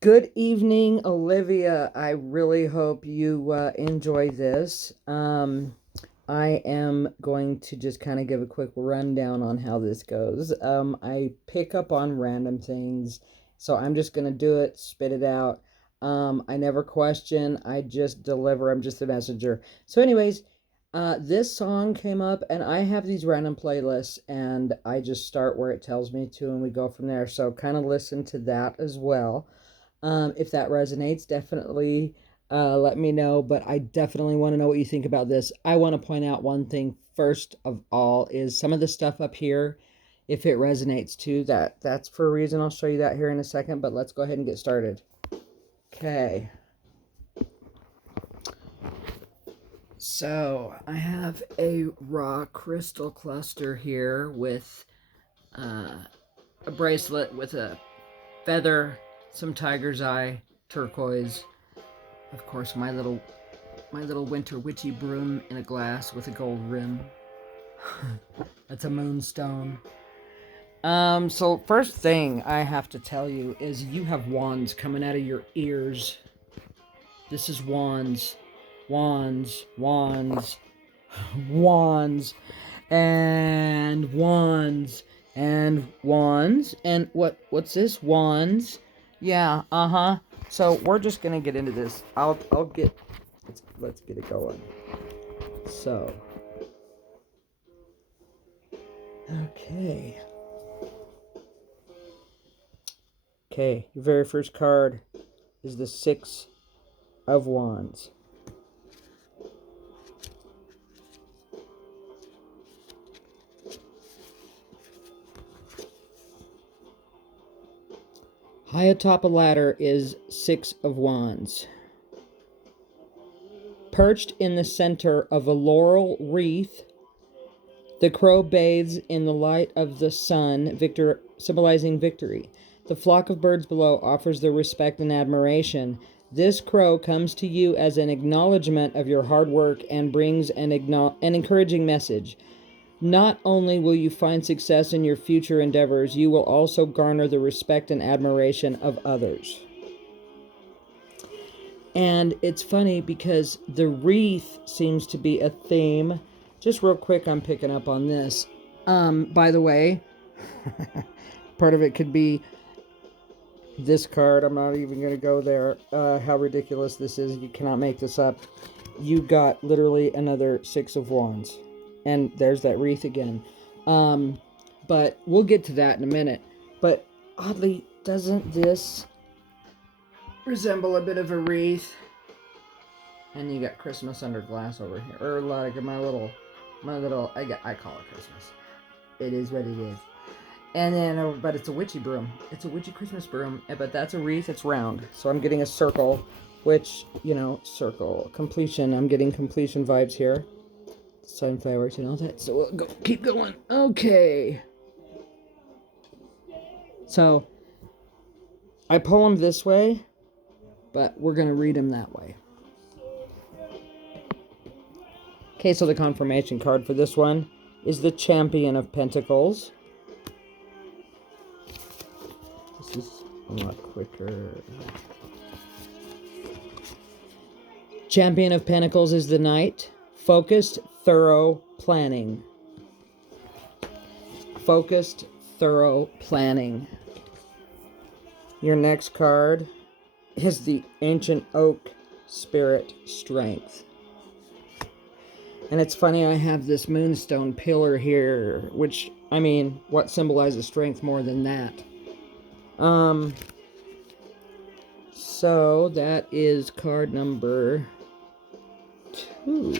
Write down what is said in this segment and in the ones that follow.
Good evening, Olivia. I really hope you enjoy this. I am going to just kind of give a quick rundown on how this goes. I pick up on random things, so I'm just going to do it, spit it out. I never question, I just deliver. I'm just a messenger. So, anyways, this song came up, and I have these random playlists, and I just start where it tells me to, and we go from there. So, kind of listen to that as well. If that resonates, definitely let me know. But I definitely want to know what you think about this. I want to point out one thing first of all is some of the stuff up here. If it resonates too, that's for a reason. I'll show you that here in a second. But let's go ahead and get started. Okay. So I have a raw crystal cluster here with a bracelet with a feather, some tiger's eye, turquoise, of course my little winter witchy broom in a glass with a gold rim. That's a moonstone. So first thing I have to tell you is you have wands coming out of your ears. This is wands. Wands, wands, wands, and wands, and wands. And what's this? Wands. Yeah, uh-huh. So we're just gonna get into this. I'll get let's get it going. So, okay. Okay, your very first card is the Six of Wands. High atop a ladder is Six of Wands. Perched in the center of a laurel wreath, the crow bathes in the light of the sun, symbolizing victory. The flock of birds below offers their respect and admiration. This crow comes to you as an acknowledgement of your hard work and brings an encouraging message. Not only will you find success in your future endeavors, you will also garner the respect and admiration of others. And it's funny because the wreath seems to be a theme. Just real quick, I'm picking up on this. By the way, part of it could be this card. I'm not even going to go there. How ridiculous this is. You cannot make this up. You got literally another Six of Wands. And there's that wreath again. But we'll get to that in a minute. But oddly, doesn't this resemble a bit of a wreath? And you got Christmas under glass over here. Or like I call it Christmas. It is what it is. And then, but it's a witchy broom. It's a witchy Christmas broom. But that's a wreath. It's round. So I'm getting a circle, which, circle. Completion. I'm getting completion vibes here. Sunflowers and all that. So we'll keep going. Okay. So I pull them this way, but we're going to read them that way. Okay, so the confirmation card for this one is the Champion of Pentacles. This is a lot quicker. Champion of Pentacles is the Knight. Focused, thorough planning. Focused, thorough planning. Your next card is the Ancient Oak Spirit Strength. And it's funny, I have this moonstone pillar here, which, what symbolizes strength more than that? So that is card number 2.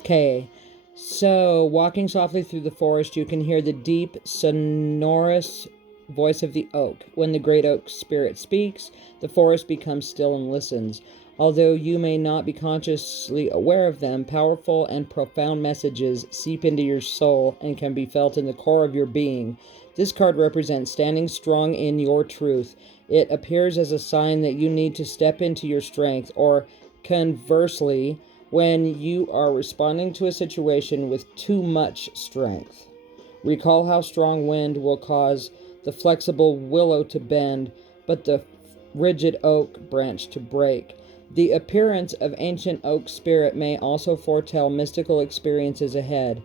Okay, so walking softly through the forest, you can hear the deep, sonorous voice of the oak. When the great oak spirit speaks, the forest becomes still and listens. Although you may not be consciously aware of them, powerful and profound messages seep into your soul and can be felt in the core of your being. This card represents standing strong in your truth. It appears as a sign that you need to step into your strength, or conversely, when you are responding to a situation with too much strength. Recall how strong wind will cause the flexible willow to bend, but the rigid oak branch to break. The appearance of ancient oak spirit may also foretell mystical experiences ahead.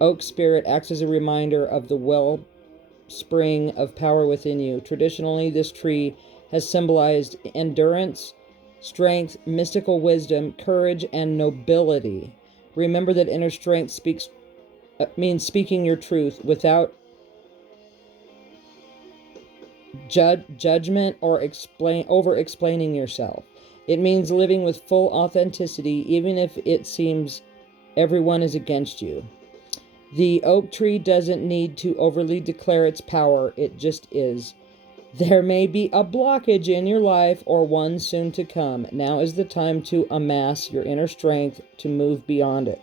Oak spirit acts as a reminder of the wellspring of power within you. Traditionally, this tree has symbolized endurance, strength, mystical wisdom, courage, and nobility. Remember that inner strength means speaking your truth without judgment or over explaining yourself. It means living with full authenticity, even if it seems everyone is against you. The oak tree doesn't need to overly declare its power, it just is. There may be a blockage in your life or one soon to come. Now is the time to amass your inner strength to move beyond it.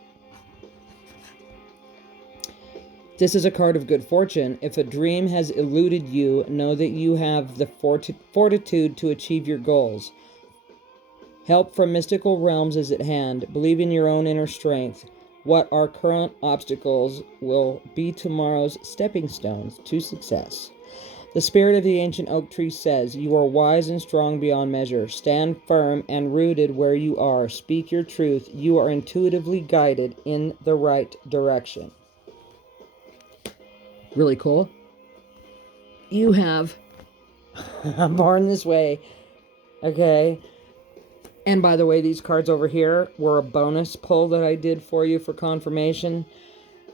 This is a card of good fortune. If a dream has eluded you, know that you have the fortitude to achieve your goals. Help from mystical realms is at hand. Believe in your own inner strength. What are current obstacles will be tomorrow's stepping stones to success. The spirit of the ancient oak tree says, you are wise and strong beyond measure. Stand firm and rooted where you are. Speak your truth. You are intuitively guided in the right direction. Really cool. You have Born This Way. Okay. And by the way, these cards over here were a bonus pull that I did for you for confirmation.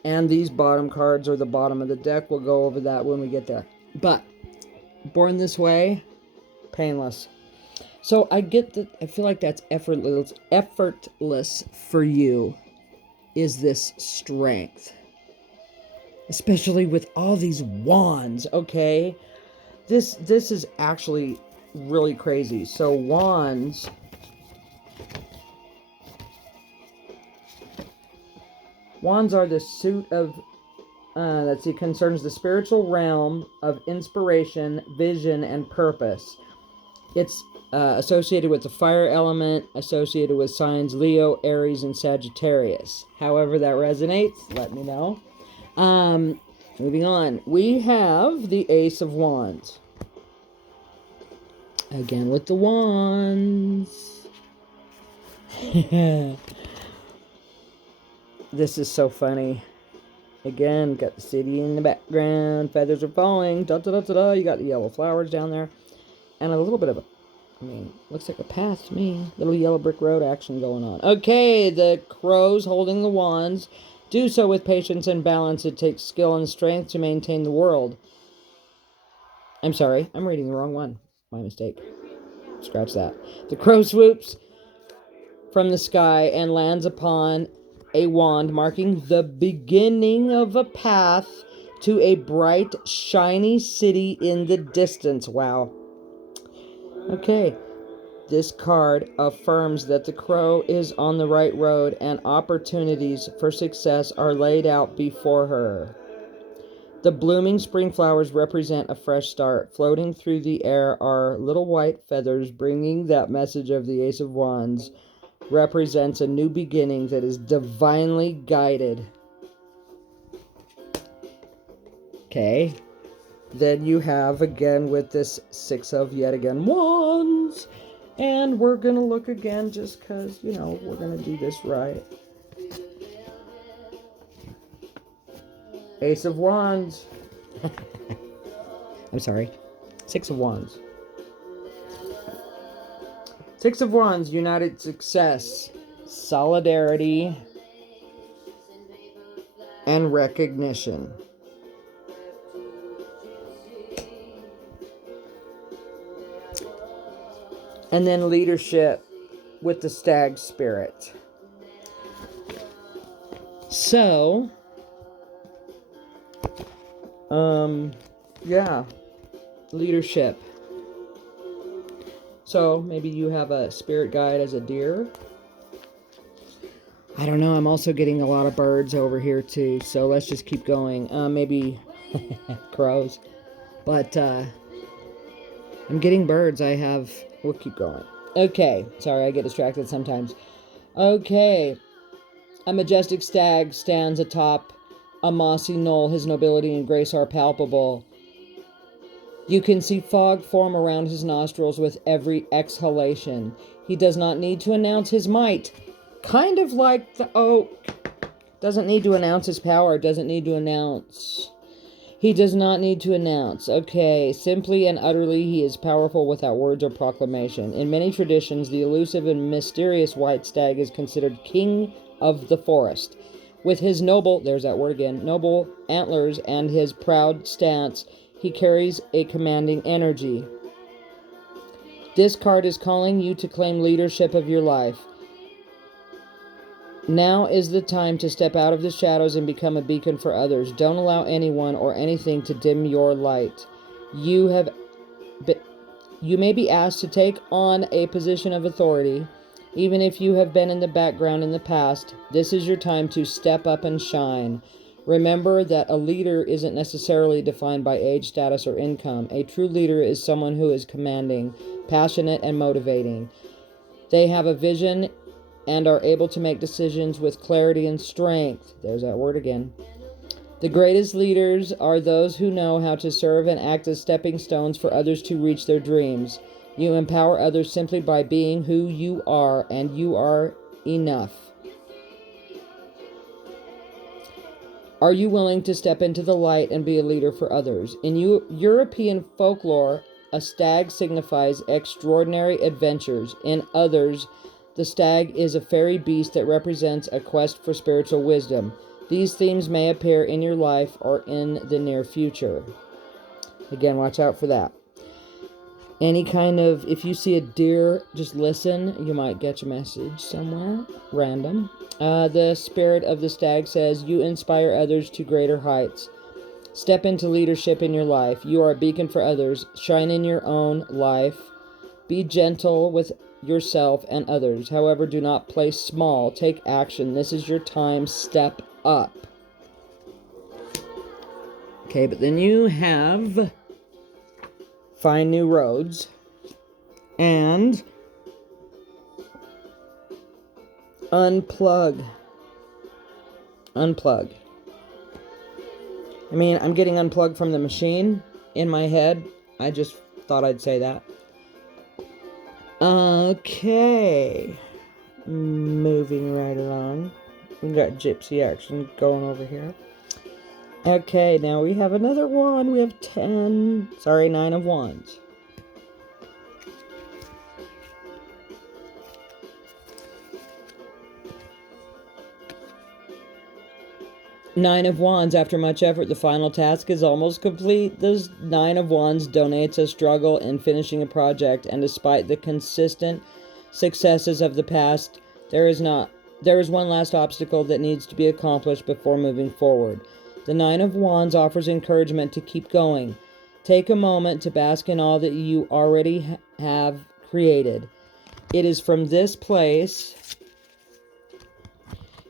And these bottom cards are the bottom of the deck. We'll go over that when we get there. But Born This Way, painless. So I get that. I feel like that's effortless for you is this strength. Especially with all these wands, okay? This is actually really crazy. So wands are the suit of concerns the spiritual realm of inspiration, vision, and purpose. It's associated with the fire element, associated with signs Leo, Aries, and Sagittarius. However that resonates, let me know. Moving on. We have the Ace of Wands. Again with the wands. This is so funny. Again, got the city in the background. Feathers are falling. Da da da da da. You got the yellow flowers down there. And a little bit of looks like a path to me. Little yellow brick road action going on. Okay, the crows holding the wands. Do so with patience and balance. It takes skill and strength to maintain the world. I'm sorry, I'm reading the wrong one. My mistake. Scratch that. The crow swoops from the sky and lands upon a wand, marking the beginning of a path to a bright, shiny city in the distance. Wow. Okay. This card affirms that the crow is on the right road and opportunities for success are laid out before her. The blooming spring flowers represent a fresh start. Floating through the air are little white feathers, bringing that message of the Ace of Wands. Represents a new beginning that is divinely guided. Okay. Then you have, again, with this Six of, yet again, Wands. And we're going to look again just because, we're going to do this right. Ace of Wands. I'm sorry. Six of Wands. Six of Wands, united success, solidarity, and recognition. And then leadership with the stag spirit. So, leadership. So, maybe you have a spirit guide as a deer. I don't know, I'm also getting a lot of birds over here too, so let's just keep going. Maybe crows. But, I'm getting birds. We'll keep going. Okay, sorry, I get distracted sometimes. Okay. A majestic stag stands atop a mossy knoll. His nobility and grace are palpable. You can see fog form around his nostrils with every exhalation. He does not need to announce his might. Kind of like the oak. Doesn't need to announce his power. Doesn't need to announce. He does not need to announce. Okay, simply and utterly he is powerful without words or proclamation. In many traditions, the elusive and mysterious white stag is considered king of the forest. With his noble, there's that word again, noble antlers and his proud stance, he carries a commanding energy. This card is calling you to claim leadership of your life. Now is the time to step out of the shadows and become a beacon for others. Don't allow anyone or anything to dim your light. You may be asked to take on a position of authority. Even if you have been in the background in the past, this is your time to step up and shine. Remember that a leader isn't necessarily defined by age, status, or income. A true leader is someone who is commanding, passionate, and motivating. They have a vision and are able to make decisions with clarity and strength. There's that word again. The greatest leaders are those who know how to serve and act as stepping stones for others to reach their dreams. You empower others simply by being who you are, and you are enough. Are you willing to step into the light and be a leader for others? In European folklore, a stag signifies extraordinary adventures. In others, the stag is a fairy beast that represents a quest for spiritual wisdom. These themes may appear in your life or in the near future. Again, watch out for that. If you see a deer, just listen. You might get a message somewhere, random. The spirit of the stag says, you inspire others to greater heights. Step into leadership in your life. You are a beacon for others. Shine in your own life. Be gentle with yourself and others. However, do not play small. Take action. This is your time. Step up. Okay, but then you have find new roads and unplug. I mean, I'm getting unplugged from the machine in my head. I just thought I'd say that. Okay. Moving right along. We got gypsy action going over here. Okay, now we have another wand. We have 9 of wands. Nine of Wands. After much effort, the final task is almost complete. The Nine of Wands donates a struggle in finishing a project, and despite the consistent successes of the past, there is one last obstacle that needs to be accomplished before moving forward. The Nine of Wands offers encouragement to keep going. Take a moment to bask in all that you already have created. It is from this place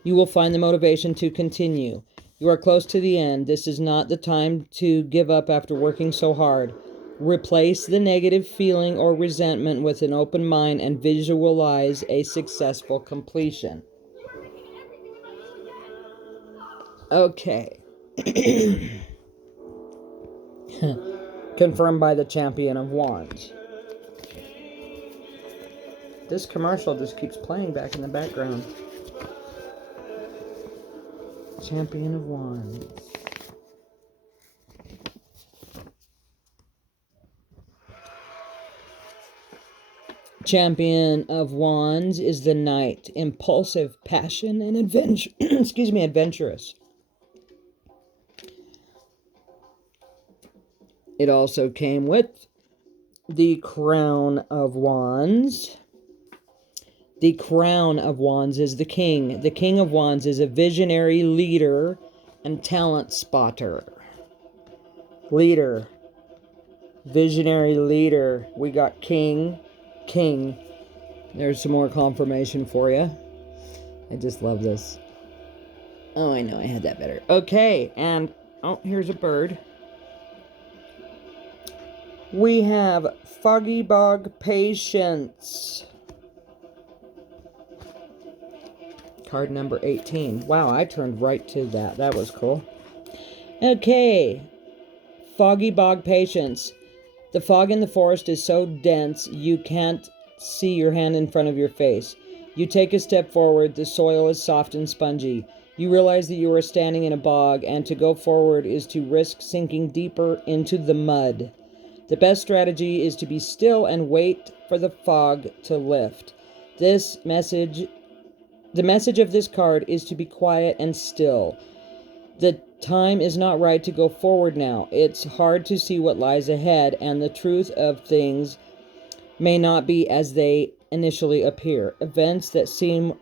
you will find the motivation to continue. You are close to the end. This is not the time to give up after working so hard. Replace the negative feeling or resentment with an open mind and visualize a successful completion. Okay. Confirmed by the Champion of Wands. This commercial just keeps playing back in the background. Champion of Wands. Champion of Wands is the knight, impulsive, passion, and adventurous. It also came with the Crown of Wands. The Crown of Wands is the king. The King of Wands is a visionary leader and talent spotter. Leader. Visionary leader. We got king. There's some more confirmation for you. I just love this. Oh, I know I had that better. Okay, and here's a bird. We have Foggy Bog Patience. Card number 18. Wow, I turned right to that. That was cool. Okay. Foggy bog patience. The fog in the forest is so dense you can't see your hand in front of your face. You take a step forward. The soil is soft and spongy. You realize that you are standing in a bog, and to go forward is to risk sinking deeper into the mud. The best strategy is to be still and wait for the fog to lift. The message of this card is to be quiet and still. The time is not right to go forward now. It's hard to see what lies ahead, and the truth of things may not be as they initially appear. Events that seem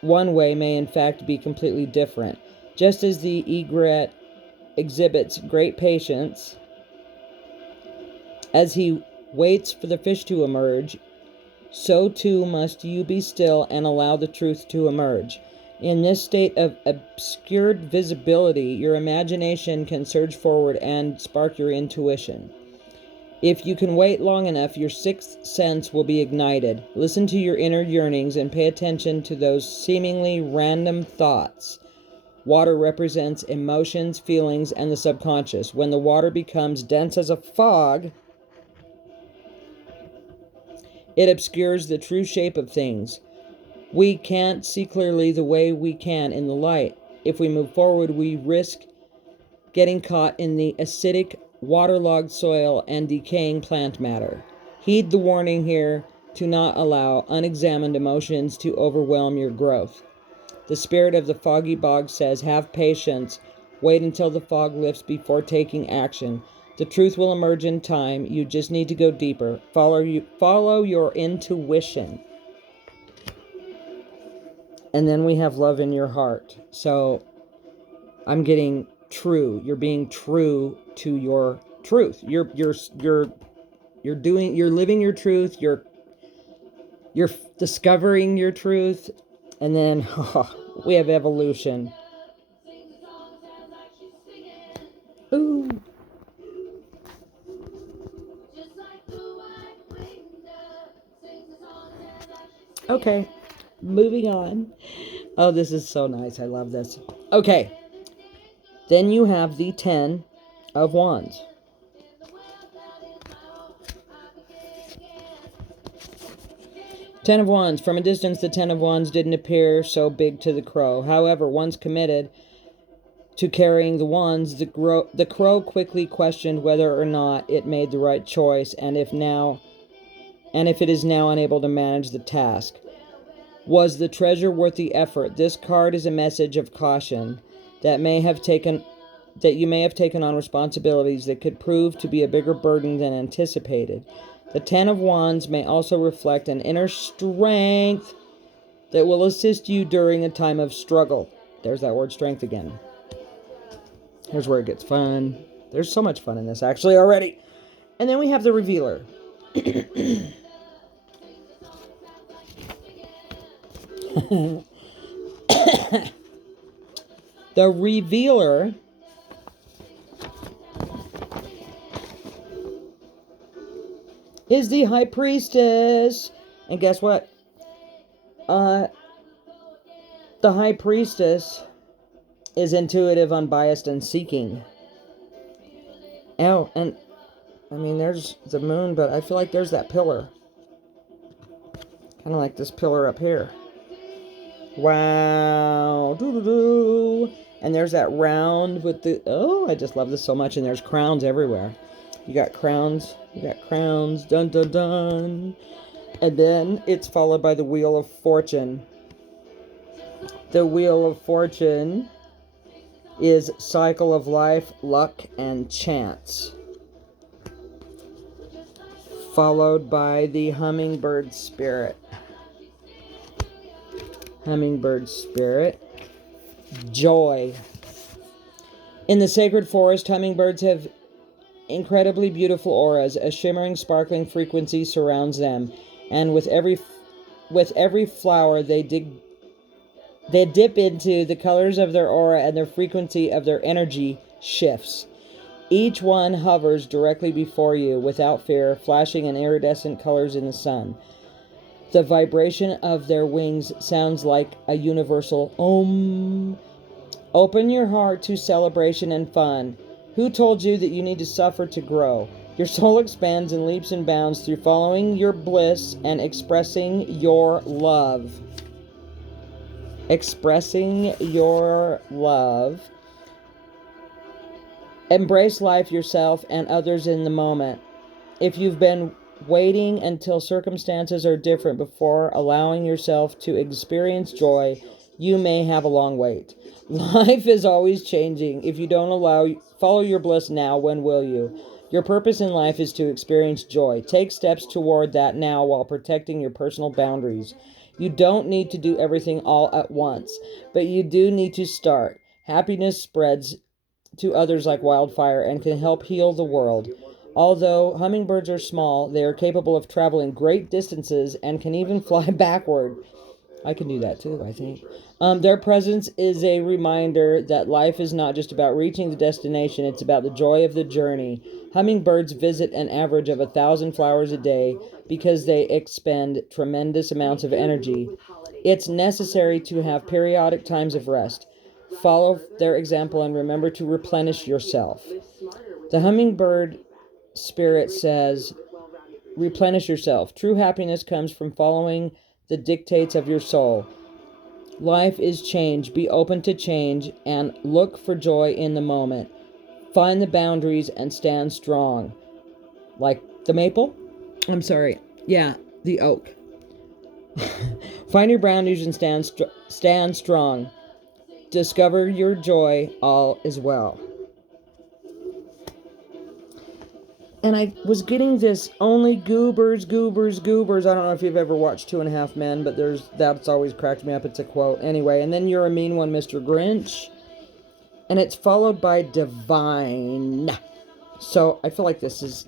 one way may in fact be completely different. Just as the egret exhibits great patience as he waits for the fish to emerge, so too must you be still and allow the truth to emerge. In this state of obscured visibility, your imagination can surge forward and spark your intuition. If you can wait long enough, your sixth sense will be ignited. Listen to your inner yearnings and pay attention to those seemingly random thoughts. Water represents emotions, feelings, and the subconscious. When the water becomes dense as a fog, it obscures the true shape of things. We can't see clearly the way we can in the light. If we move forward, we risk getting caught in the acidic, waterlogged soil and decaying plant matter. Heed the warning here to not allow unexamined emotions to overwhelm your growth. The spirit of the foggy bog says, have patience. Wait until the fog lifts before taking action. The truth will emerge in time. You just need to go deeper. Follow your intuition. And then we have love in your heart. So I'm getting true. You're being true to your truth. You're living your truth. You're discovering your truth. And then we have evolution. Ooh. Okay, moving on. Oh, this is so nice. I love this. Okay. Then you have the 10 of Wands. Ten of Wands. From a distance, the Ten of Wands didn't appear so big to the crow. However, once committed to carrying the wands, the crow quickly questioned whether or not it made the right choice, and if it is now unable to manage the task. Was the treasure worth the effort? This card is a message of caution that you may have taken on responsibilities that could prove to be a bigger burden than anticipated. The Ten of Wands may also reflect an inner strength that will assist you during a time of struggle. There's that word strength again. Here's where it gets fun. There's so much fun in this actually already. And then we have the Revealer. The Revealer is the High Priestess. And guess what? The High Priestess is intuitive, unbiased, and seeking. Oh, and I mean, there's the moon, but I feel like there's that pillar. Kind of like this pillar up here. Wow. Doo-doo-doo. And there's that round with the... Oh, I just love this so much. And there's crowns everywhere. You got crowns. Dun, dun, dun. And then it's followed by the Wheel of Fortune. The Wheel of Fortune is cycle of life, luck, and chance. Followed by the Hummingbird Spirit. Hummingbird Spirit. Joy. In the sacred forest, hummingbirds have incredibly beautiful auras. A shimmering, sparkling frequency surrounds them, and with every flower they dip into, the colors of their aura and the frequency of their energy shifts. Each one hovers directly before you without fear, flashing in iridescent colors in the sun. The vibration of their wings sounds like a universal Om. Open your heart to celebration and fun. Who told you that you need to suffer to grow? Your soul expands and leaps and bounds through following your bliss and expressing your love. Expressing your love. Embrace life, yourself, and others in the moment. If you've been waiting until circumstances are different before allowing yourself to experience joy, you may have a long wait. Life is always changing. If you don't follow your bliss now, when will you? Your purpose in life is to experience joy. Take steps toward that now while protecting your personal boundaries. You don't need to do everything all at once, but you do need to start. Happiness spreads to others like wildfire and can help heal the world. Although hummingbirds are small, they are capable of traveling great distances and can even fly backward. I can do that too, I think. Their presence is a reminder that life is not just about reaching the destination, it's about the joy of the journey. Hummingbirds visit an average of 1,000 flowers a day because they expend tremendous amounts of energy. It's necessary to have periodic times of rest. Follow their example and remember to replenish yourself. The hummingbird spirit says, replenish yourself. True happiness comes from following the dictates of your soul. Life is change. Be open to change and look for joy in the moment. Find the boundaries and stand strong. Like the maple? I'm sorry. Yeah, the oak. Find your boundaries and stand strong. Discover your joy. All is well. And I was getting this only goobers. I don't know if you've ever watched 2.5 Men, but that's always cracked me up. It's a quote. Anyway, and then You're a Mean One, Mr. Grinch. And it's followed by divine. So I feel like this is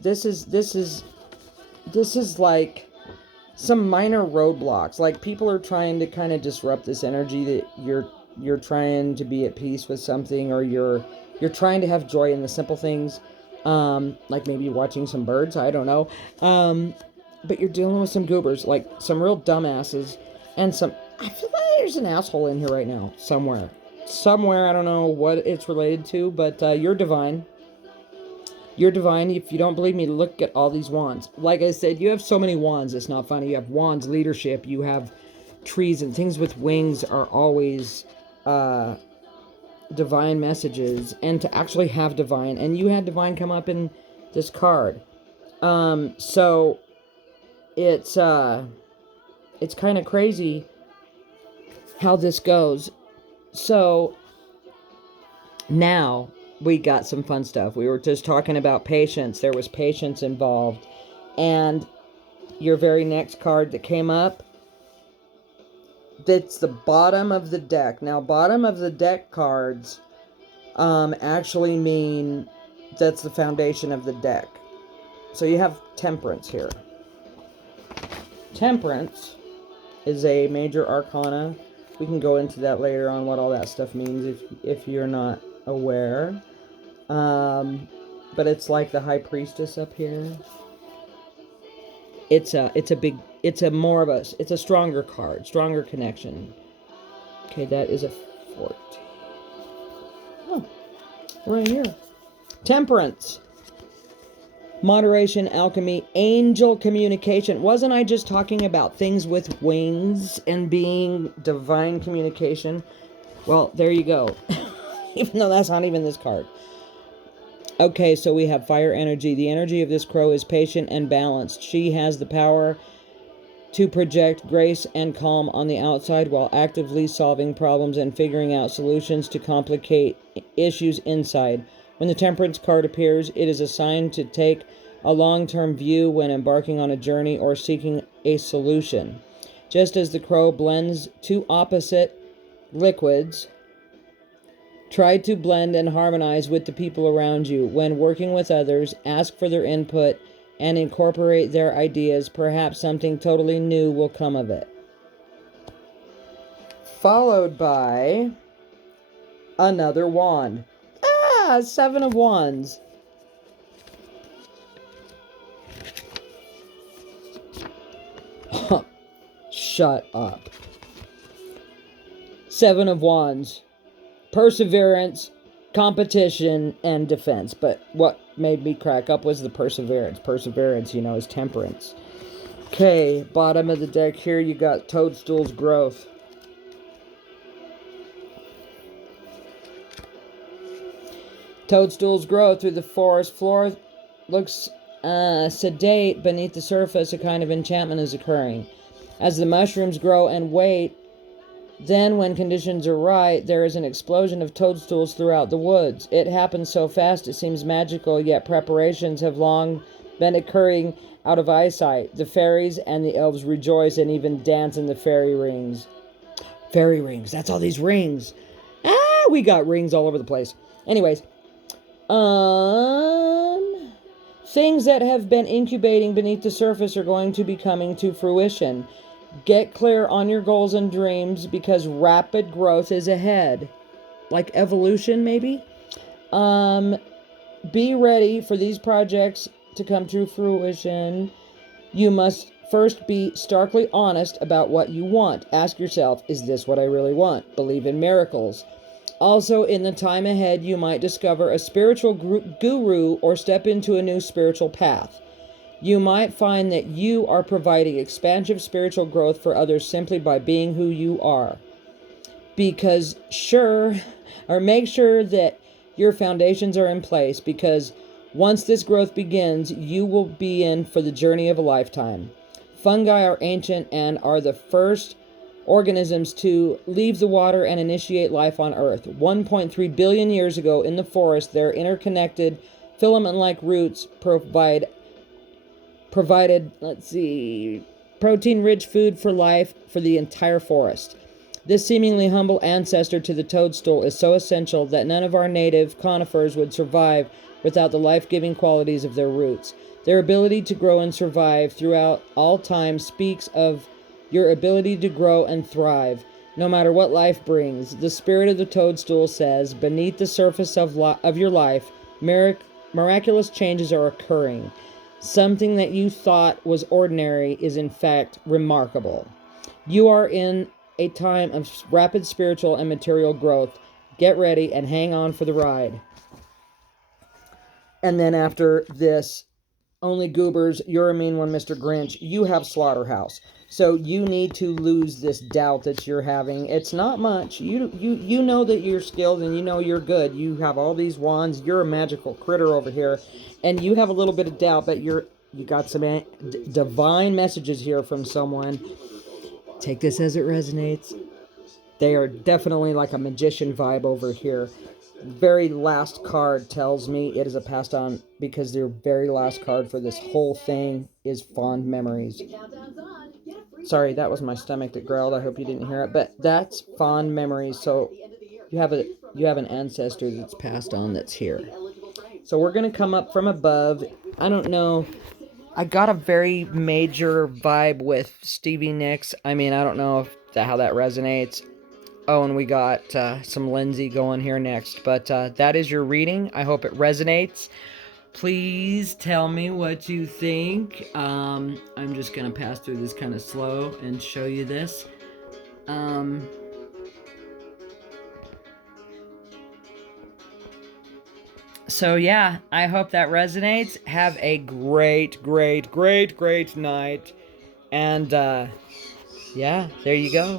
like some minor roadblocks. Like people are trying to kind of disrupt this energy that you're trying to be at peace with something, or you're trying to have joy in the simple things. Like maybe watching some birds, I don't know. But you're dealing with some goobers, like some real dumbasses, and I feel like there's an asshole in here right now, somewhere, I don't know what it's related to, but, you're divine. You're divine. If you don't believe me, look at all these wands. Like I said, you have so many wands, it's not funny. You have wands, leadership, you have trees, and things with wings are always, divine messages. And to actually have divine, and you had divine come up in this card. So it's kind of crazy how this goes. So now we got some fun stuff. We were just talking about patience. There was patience involved. And your very next card that came up, that's the bottom of the deck. Now, bottom of the deck cards actually mean that's the foundation of the deck. So you have Temperance here. Temperance is a major arcana. We can go into that later on, what all that stuff means if you're not aware. But it's like the High Priestess up here. It's a stronger card, stronger connection. Okay, that is a 14. Oh, right here. Temperance. Moderation, alchemy, angel communication. Wasn't I just talking about things with wings and being divine communication? Well, there you go. Even though that's not even this card. Okay, so we have fire energy. The energy of this crow is patient and balanced. She has the power to project grace and calm on the outside while actively solving problems and figuring out solutions to complicate issues inside. When the Temperance card appears, it is a sign to take a long-term view when embarking on a journey or seeking a solution. Just as the crow blends two opposite liquids, try to blend and harmonize with the people around you. When working with others, ask for their input and incorporate their ideas. Perhaps something totally new will come of it. Followed by another wand. 7 of Wands. Shut up. Seven of Wands. Perseverance, competition, and defense. But what made me crack up was the perseverance. Perseverance, is temperance. Okay, bottom of the deck here, you got Toadstool's Growth. Toadstool's Growth through the forest floor looks sedate. Beneath the surface, a kind of enchantment is occurring. As the mushrooms grow and wait, then when conditions are right, there is an explosion of toadstools throughout the woods. It happens so fast it seems magical, yet preparations have long been occurring out of eyesight. The fairies and the elves rejoice and even dance in the fairy rings. Fairy rings, that's all these rings. We got rings all over the place. Anyways, things that have been incubating beneath the surface are going to be coming to fruition. Get clear on your goals and dreams because rapid growth is ahead. Like evolution, maybe? Be ready for these projects to come to fruition. You must first be starkly honest about what you want. Ask yourself, is this what I really want? Believe in miracles. Also, in the time ahead, you might discover a spiritual guru or step into a new spiritual path. You might find that you are providing expansive spiritual growth for others simply by being who you are. Make sure that your foundations are in place, because once this growth begins, you will be in for the journey of a lifetime. Fungi are ancient and are the first organisms to leave the water and initiate life on Earth. 1.3 billion years ago in the forest, their interconnected filament-like roots provided protein-rich food for life for the entire forest. This seemingly humble ancestor to the toadstool is so essential that none of our native conifers would survive without the life-giving qualities of their roots. Their ability to grow and survive throughout all time speaks of your ability to grow and thrive, no matter what life brings. The spirit of the toadstool says, beneath the surface of your life, miraculous changes are occurring. Something that you thought was ordinary is in fact remarkable. You are in a time of rapid spiritual and material growth. Get ready and hang on for the ride. And then after this, only goobers, you're a mean one, Mr. Grinch. You have Slaughterhouse. So you need to lose this doubt that you're having. It's not much. You know that you're skilled and you know you're good. You have all these wands. You're a magical critter over here. And you have a little bit of doubt, but you got some divine messages here from someone. Take this as it resonates. They are definitely like a magician vibe over here. Very last card tells me it is a passed on, because their very last card for this whole thing is fond memories. Sorry, that was my stomach that growled. I hope you didn't hear it, but that's fond memories. So you have an ancestor that's passed on that's here. So we're going to come up from above. I don't know. I got a very major vibe with Stevie Nicks. I mean, I don't know how that resonates. Oh, and we got some Lindsay going here next. But that is your reading. I hope it resonates. Please tell me what you think. I'm just going to pass through this kind of slow and show you this. So yeah, I hope that resonates. Have a great night. And yeah, there you go.